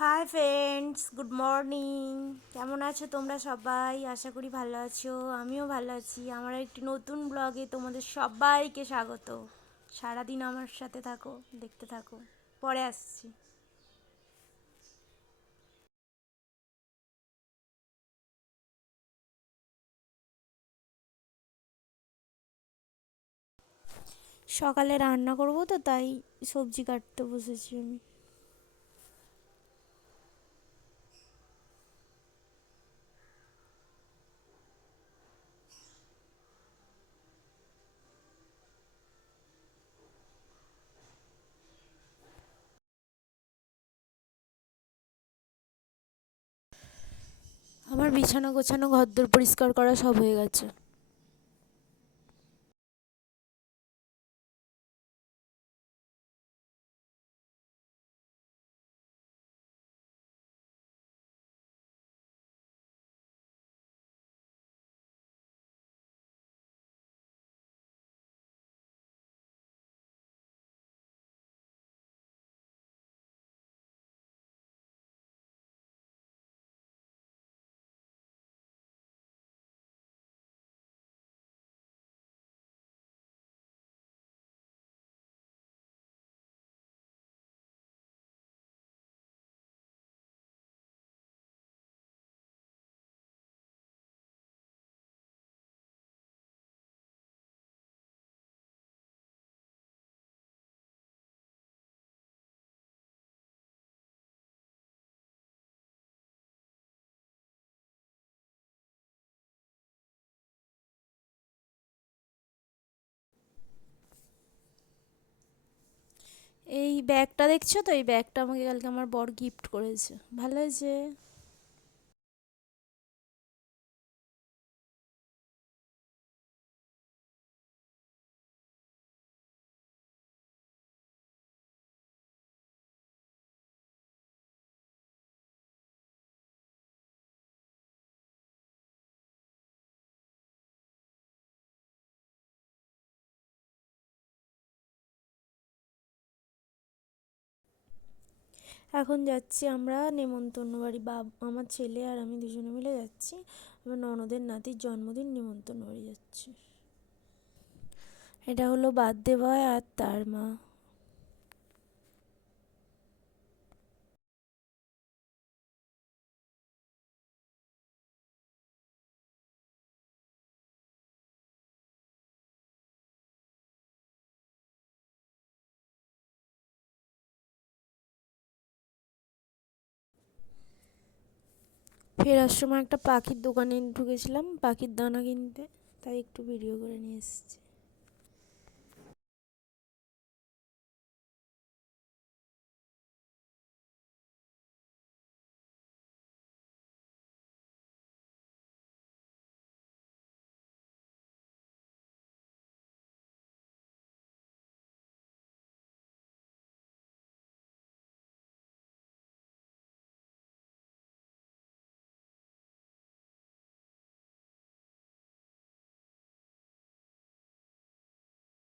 Hi friends good morning কেমন আছো তোমরা সবাই? আশা করি ভালো আছো। আমিও ভালো আছি। আমার একটি নতুন ব্লগে তোমাদের সবাইকে স্বাগত। সারাদিন আমার সাথে থাকো, দেখতে থাকো। পরে আসছি। সকালে রান্না করব তো, তাই সবজি কাটতে বসেছি আমি। আমার বিছানা গোছানো ঘর ঘরদোর পরিষ্কার করা সব হয়ে গেছে। এই ব্যাগটা দেখছ তো? এই ব্যাগটা আমাকে কালকে আমার বর গিফট করেছে। ভালো হয়েছে? এখন যাচ্ছি আমরা নেমন্তন্ন বাড়ি। বা আমার ছেলে আর আমি দুজনে মিলে যাচ্ছি। আমার ননদের নাতির জন্মদিন, নেমন্তন্ন বাড়ি যাচ্ছি। এটা হলো বার্থডে বয় আর তার মা। ফেরার সময় একটা পাখির দোকানে ঢুকেছিলাম, পাখির দানা কিনতে, তাই একটু ভিডিও করে নিয়ে এসেছি।